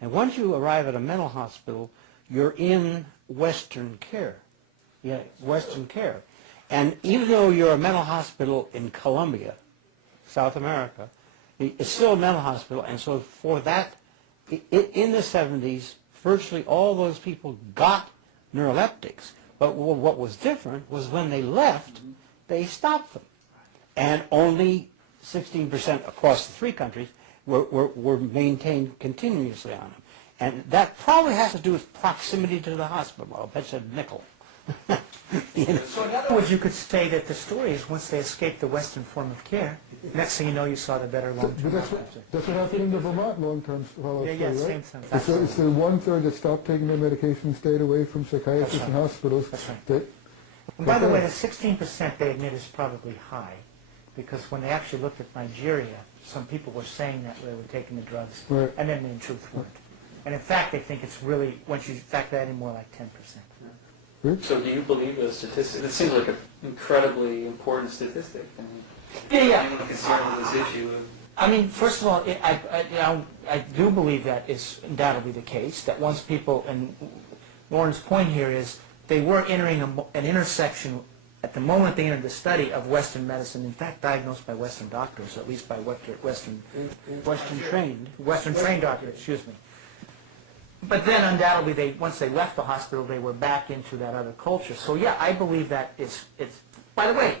And once you arrive at a mental hospital, you're in Western care. Yeah, Western care. And even though you're a mental hospital in Colombia, South America, it's still a mental hospital. And so for that, in the 70s, virtually all those people got neuroleptics. But what was different was when they left, they stopped them. And only 16% across the 3 countries were maintained continuously on them. And that probably has to do with proximity to the hospital. I'll bet you a nickel. So in other words, you could say that the story is once they escaped the Western form of care, next thing you know, you saw the better long-term But outcomes. that's what happened in the Vermont long-term follow-up Yeah, study, same right? thing. It's the 1/3 that stopped taking their medication, stayed away from psychiatrists That's and right. hospitals. That's right. That, And by the way, the 16% they admit is probably high, because when they actually looked at Nigeria, some people were saying that they were taking the drugs, Right. and then they in truth weren't. And in fact, they think it's really, once you factor that in, more like 10%. Rich? So do you believe those statistics? It seems like an incredibly important statistic. I mean, Yeah. anyone concerned with this issue. I mean, first of all, I do believe that is undoubtedly the case, that once people, and Loren's point here is, they were entering an intersection at the moment they entered the study of Western medicine, in fact diagnosed by Western doctors, at least by Western trained doctors, excuse me. But then undoubtedly, once they left the hospital, they were back into that other culture. So yeah, I believe that it's, by the way,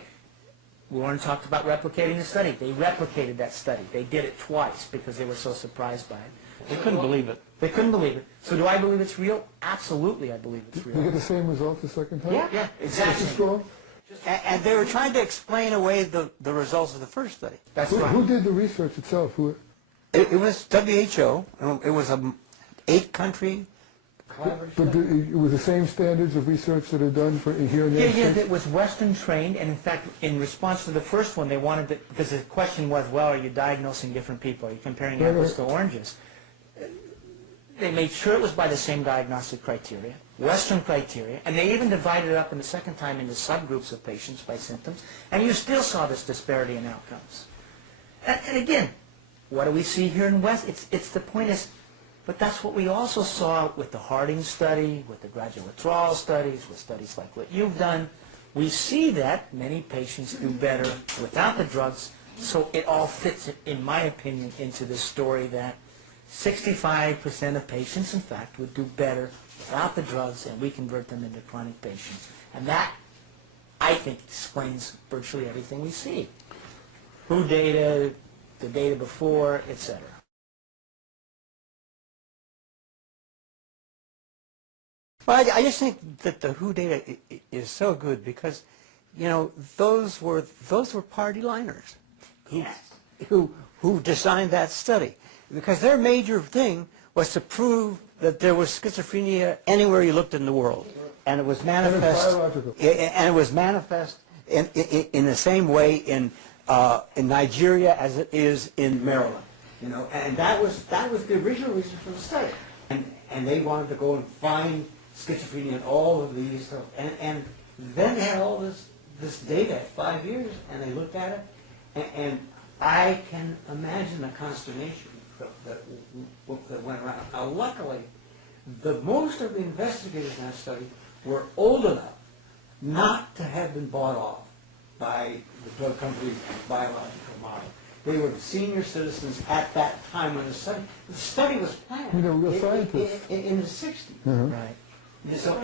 Loren talked about replicating the study. They replicated that study. They did it twice because they were so surprised by it. They couldn't believe it. They couldn't believe it. So do I believe it's real? Absolutely, I believe it's You real. get the same result the second time? Yeah, Just as exactly. strong? And they were trying to explain away the results of the first study. That's Who right. did the research itself? It was WHO. It was a 8-country collaboration. But it was the same standards of research that are done for here in the Yeah, United yeah, States? it was Western trained, and in fact, in response to the first one, they wanted to, because the question was, well, are you diagnosing different people? Are you comparing Right, apples right. to oranges? They made sure it was by the same diagnostic criteria, Western criteria, and they even divided it up in the second time into subgroups of patients by symptoms, and you still saw this disparity in outcomes. And again, what do we see here in West? It's the point is, but that's what we also saw with the Harding study, with the gradual withdrawal studies, with studies like what you've done. We see that many patients do better without the drugs, so it all fits, in my opinion, into this story that 65% of patients, in fact, would do better without the drugs, and we convert them into chronic patients. And that, I think, explains virtually everything we see. WHO data, the data before, etc. Well, I just think that the WHO data is so good because, you know, those were party liners who designed that study, because their major thing was to prove that there was schizophrenia anywhere you looked in the world, and it was manifest. biological. And it was manifest in the same way in Nigeria as it is in Maryland. You know, and that was the original reason for the study. And they wanted to go and find schizophrenia in all of these, and then they had all this data at 5 years, and they looked at it, and I can imagine the consternation that went around. Now, luckily, most of the investigators in that study were old enough not to have been bought off by the drug company's biological model. They were senior citizens at that time when the study was planned. You know, real scientists. In the 60s. Right. And so,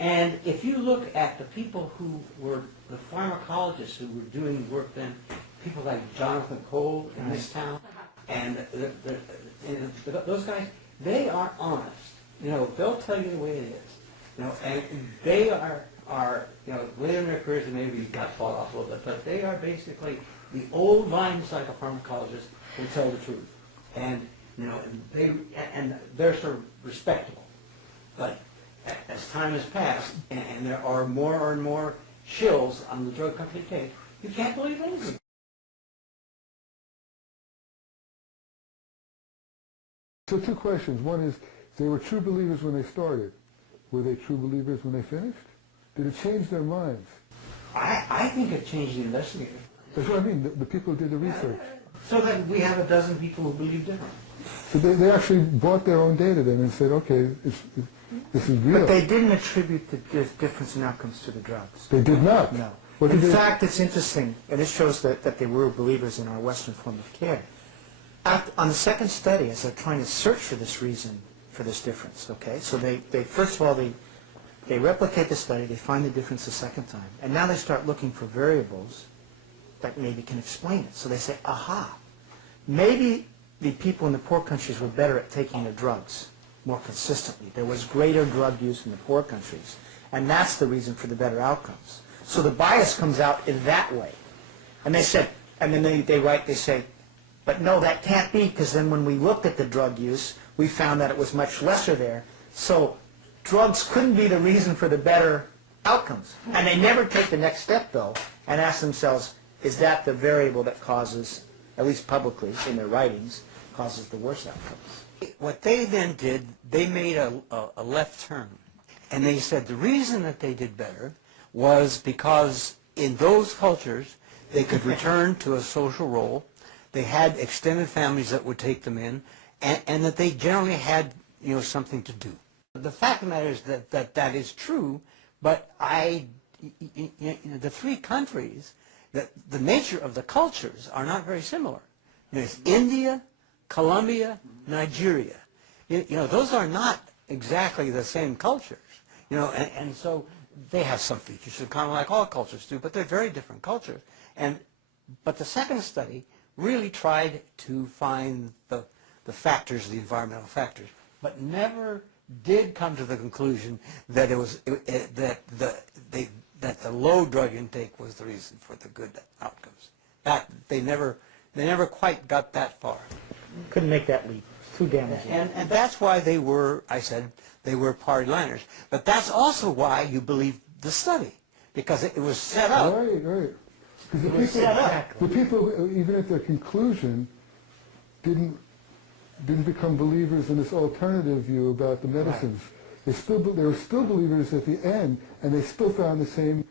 and if you look at the people who were the pharmacologists who were doing work then, people like Jonathan Cole in this town, and those guys, they are honest. You know, they'll tell you the way it is. You know, and they are you know, later in their careers they maybe got fought off a little bit, but they are basically the old line psychopharmacologists who tell the truth. And you know, they're sort of respectable. But as time has passed, and there are more and more shills on the drug company case, you can't believe anything. So 2 questions. One is, they were true believers when they started. Were they true believers when they finished? Did it change their minds? I think it changed the investigators. That's what I mean, the people who did the research. So that we have a dozen people who believe differently. So they actually bought their own data then and said, okay, this is real. But they didn't attribute the difference in outcomes to the drugs. They did not. No. What In did they- fact, it's interesting, and it shows that they were believers in our Western form of care. On the second study, as they're trying to search for this reason for this difference, okay, so they first of all, they replicate the study, they find the difference the second time, and now they start looking for variables that maybe can explain it. So they say, aha, maybe the people in the poor countries were better at taking their drugs more consistently. There was greater drug use in the poor countries, and that's the reason for the better outcomes. So the bias comes out in that way. And they said, and then they say, but no, that can't be, because then when we looked at the drug use, we found that it was much lesser there. So drugs couldn't be the reason for the better outcomes. And they never take the next step, though, and ask themselves, is that the variable that causes, at least publicly in their writings, causes the worst outcomes? What they then did, they made a left turn. And they said the reason that they did better was because in those cultures, they could return to a social role, they had extended families that would take them in, and that they generally had, you know, something to do. The fact of the matter is that is true, but you know, the 3 countries, the nature of the cultures are not very similar. There's India, Colombia, Nigeria. You know, those are not exactly the same cultures. You know, and so they have some features, kind of like all cultures do, but they're very different cultures. But the second study really tried to find factors, the environmental factors, but never did come to the conclusion that that the low drug intake was the reason for the good outcomes. That they never quite got that far. Couldn't make that leap. It's too damaging. And that's why they were, I said, they were party liners. But that's also why you believe the study, because it was set up. Right. Because the people, even at their conclusion, didn't become believers in this alternative view about the medicines. Right. They were still believers at the end, and they still found the same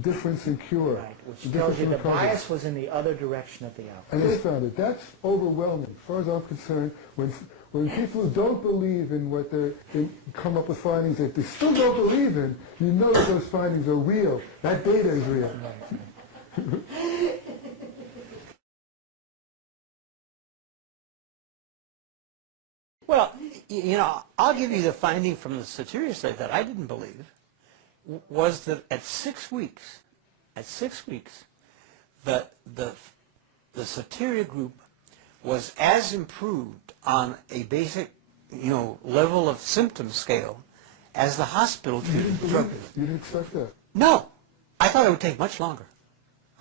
difference in cure. Right, which tells you the bias was in the other direction of the outcome. And they found it. That's overwhelming. As far as I'm concerned, when people don't believe in what they come up with findings that they still don't believe in, you know that those findings are real. That data is real. Well, you know, I'll give you the finding from the Soteria study that I didn't believe, was that at 6 weeks, the Soteria group was as improved on a basic, you know, level of symptom scale as the hospital treated drug. You didn't expect that? No, I thought it would take much longer.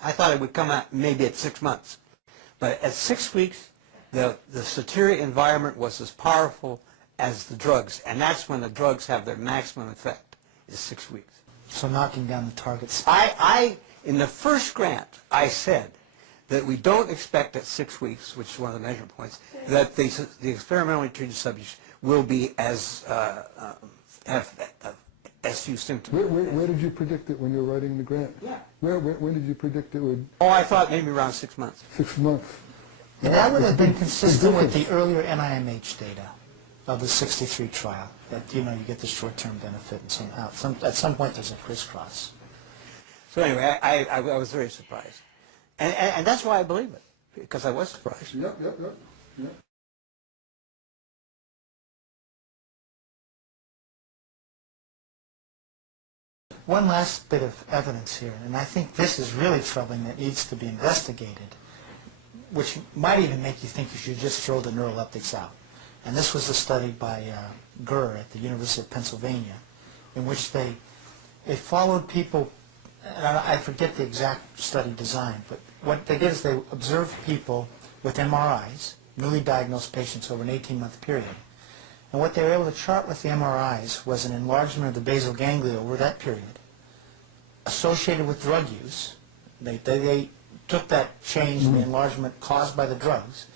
I thought it would come out maybe at 6 months. But at 6 weeks, the Soteria environment was as powerful as the drugs, and that's when the drugs have their maximum effect, is 6 weeks. So knocking down the targets. In the first grant, I said that we don't expect at 6 weeks, which is one of the measurement points, that the experimentally treated subjects will be as have as few symptoms. Where did you predict it when you were writing the grant? Yeah. When did you predict it would? Oh, I thought maybe around 6 months. 6 months. And that would have been consistent with the earlier NIMH data of the 63 trial, that, you know, you get the short-term benefit and somehow, at some point there's a crisscross. So anyway, I was very surprised. And that's why I believe it, because I was surprised. Yep. One last bit of evidence here, and I think this is really troubling, that needs to be investigated, which might even make you think you should just throw the neuroleptics out. And this was a study by Gurr at the University of Pennsylvania, in which they followed people, and I forget the exact study design, but what they did is they observed people with MRIs, newly diagnosed patients over an 18-month period. And what they were able to chart with the MRIs was an enlargement of the basal ganglia over that period, associated with drug use. They took that change in the enlargement caused by the drugs,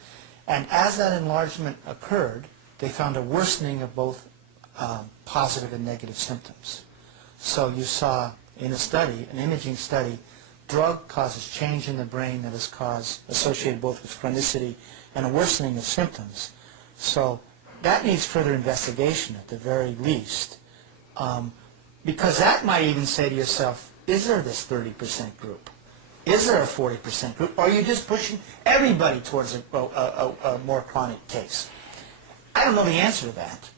and as that enlargement occurred, they found a worsening of both positive and negative symptoms. So you saw in a study, an imaging study, drug causes change in the brain that is associated both with chronicity and a worsening of symptoms. So that needs further investigation at the very least, because that might even say to yourself, is there this 30% group? Is there a 40% group? Or are you just pushing everybody towards a more chronic case? I don't know the answer to that,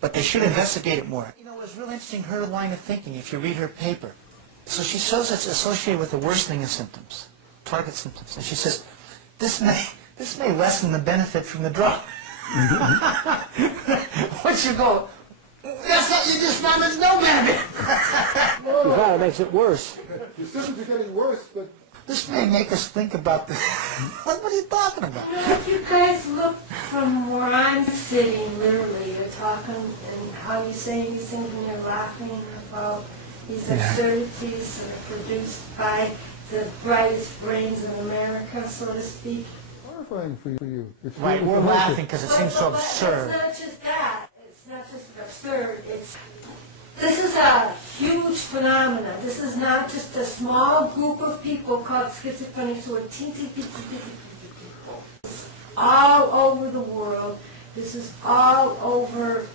but they should investigate it more. You know, it was really interesting, her line of thinking, if you read her paper. So she shows it's associated with the worsening of symptoms, target symptoms. And she says, this may lessen the benefit from the drug. Once you go, that's not, you just found there's no benefit. You found it makes it worse. The symptoms are getting worse, but... This may make us think about this. What are you talking about? You know, if you guys look from where I'm sitting, literally, you're talking and how you're saying these things and you're laughing about these absurdities that are produced by the brightest brains in America, so to speak. Horrifying for you. It's Right, really we're horrific. laughing because it seems so absurd. It's not just that. It's not just absurd. This is a huge phenomenon. This is not just a small group of people called schizophrenics who are teensy, people. It's all over the world. This is all over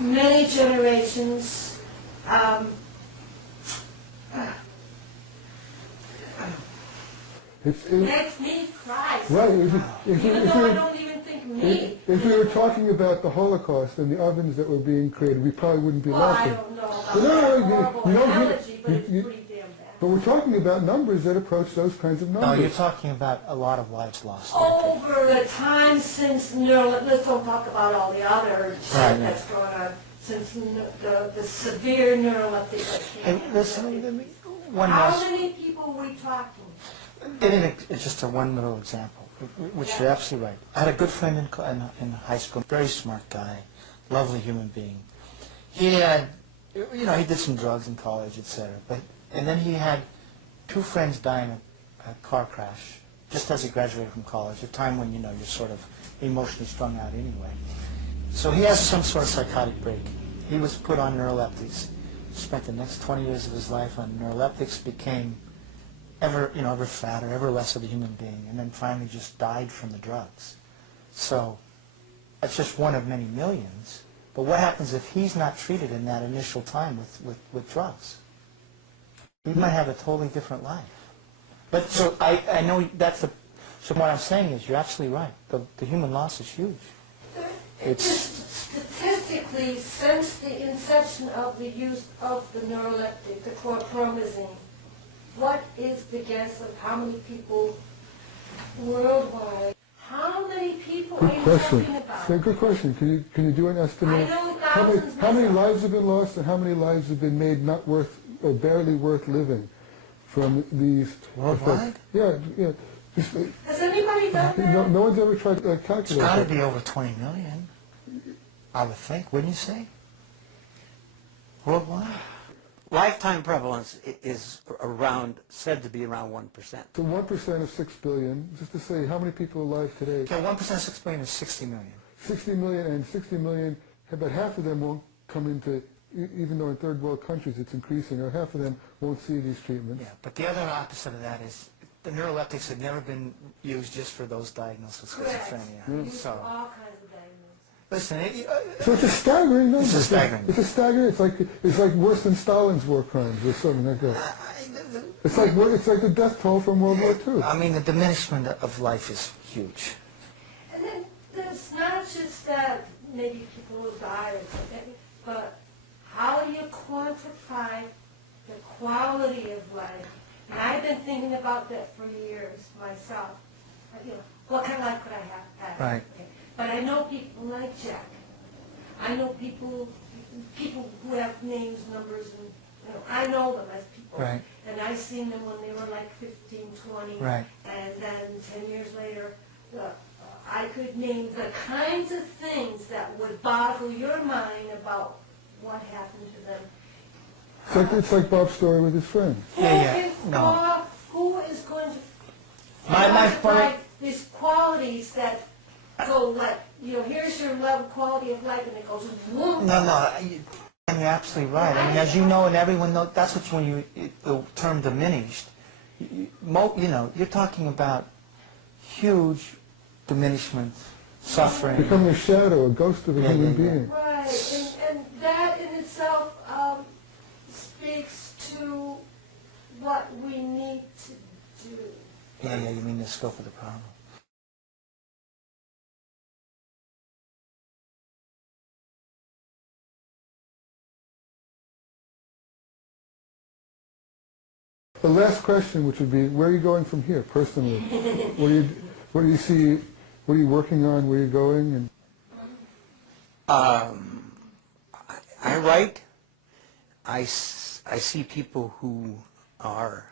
many generations. It Makes me cry. right. Even though I don't even think me. If we were talking about the Holocaust and the ovens that were being created, we probably wouldn't be Well, I laughing. don't know about No, that you horrible don't analogy, but it's you- pretty damn bad. But we're talking about numbers that approach those kinds of No, numbers. you're talking about a lot of lives lost. Over the time since let's don't talk about all the other shit Right. that's going on, since the severe neuroleptic that Hey, came. listen, one How last, many people were we talking? it's just a one little example, which you're absolutely right. I had a good friend in high school, very smart guy, lovely human being. He had, he did some drugs in college, etc. And then he had two friends die in a car crash, just as he graduated from college, a time when, you're sort of emotionally strung out anyway. So he has some sort of psychotic break. He was put on neuroleptics, spent the next 20 years of his life on neuroleptics, became ever fatter, ever less of a human being, and then finally just died from the drugs. So that's just one of many millions. But what happens if he's not treated in that initial time with drugs? He might have a totally different life. But so I know that's the. So what I'm saying is you're absolutely right. The human loss is huge. Statistically, since the inception of the use of the neuroleptic, the chlorpromazine, what is the guess of how many people worldwide? How many people Good are you question. talking about? Say, good question. Can you do an estimate? I know How many, thousands how many myself. lives have been lost and how many lives have been made not worth or barely worth living from these Worldwide? effects? Yeah. Just, Has anybody done that? no one's ever tried to It's calculate got to that. be over 20 million, I would think, wouldn't you say? Worldwide? Lifetime prevalence is said to be around 1%. So 1% of 6 billion, just to say how many people are alive today? Okay, 1% of 6 billion is 60 million. 60 million, and 60 million, about half of them won't come into, even though in third world countries it's increasing, or half of them won't see these treatments. Yeah, but the other opposite of that is the neuroleptics had never been used just for those diagnosed with Correct. schizophrenia. Use So, all kinds of diagnoses. listen, So it's a staggering number. It's a staggering. It's a staggering. It's like worse than Stalin's war crimes or something like that. It's like the death toll from World War II. I mean, the diminishment of life is huge. And then there's not just that maybe people will die or something, but how do you quantify the quality of life? And I've been thinking about that for years myself. What kind of life could I have? Right. Okay. But I know people like Jack. I know people who have names, numbers, and I know them as people. Right. And I've seen them when they were like 15, 20. Right. And then 10 years later, I could name the kinds of things that would boggle your mind about what happened to them. It's like Bob's story with his friend. Who is going to My quantify point. these qualities that go like, here's your level quality of life, and it goes whoop. No, you're absolutely right. I mean, as you know, and everyone knows, that's what the term diminished. You're talking about huge diminishment, suffering. Becoming a shadow, a ghost of a human being. Right, and that in itself speaks to what we need to do. Yeah, you mean the scope of the problem. The last question, which would be, where are you going from here, personally? What do you see? What are you working on? Where are you going? And I write. I see people who are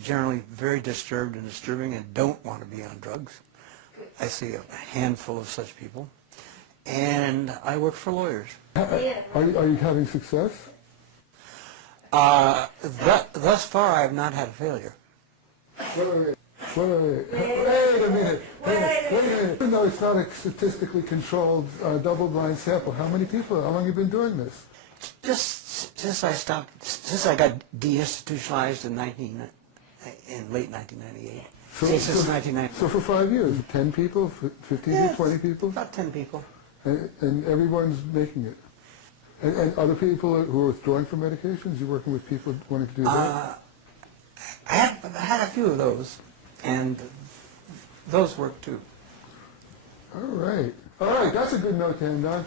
generally very disturbed and disturbing and don't want to be on drugs. I see a handful of such people. And I work for lawyers. are you having success? Thus far, I have not had a failure. Wait a minute. Even though it's not a statistically controlled double-blind sample, how many people? How long have you been doing this? Just since I got deinstitutionalized in late 1998. Since 1990. So for 5 years, 10 people, 15 people, 20 people, About 10 people. and everyone's making it. And other people who are withdrawing from medications, you're working with people wanting to do that? I have had a few of those, and those work too. All right, that's a good note to end on.